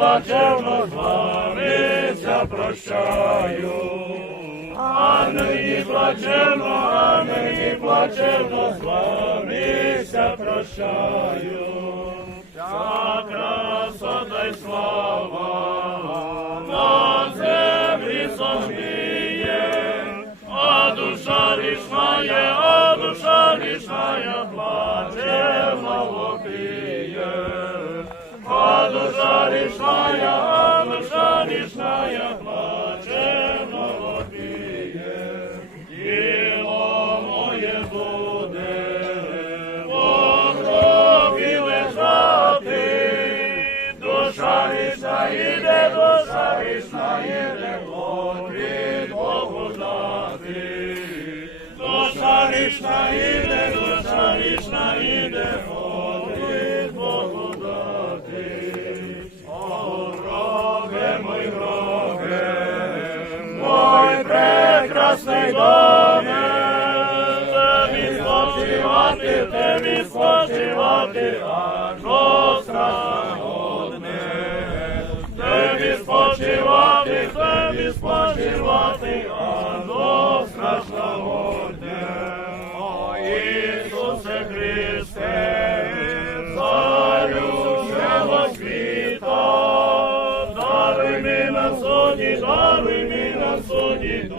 плачевно з вами прощаю. А нині плачевно, а нині плачевно з вами ся прощаю. Вся красота й слава на землі согріє, а душа рішная, а душа а душа рішная плаче молодіє. Тіло моє буде гробі лежати, душа річна іде, душа річна іде, Богу дати. Душа річна іде, доме, тобі спочивати, тобі спочивати, аж страшне. Тобі спочивати, тобі спочивати, аж до страшного. О, Ісусе Христе, царю всього світа, даруй ми на суді, даруй ми на суді,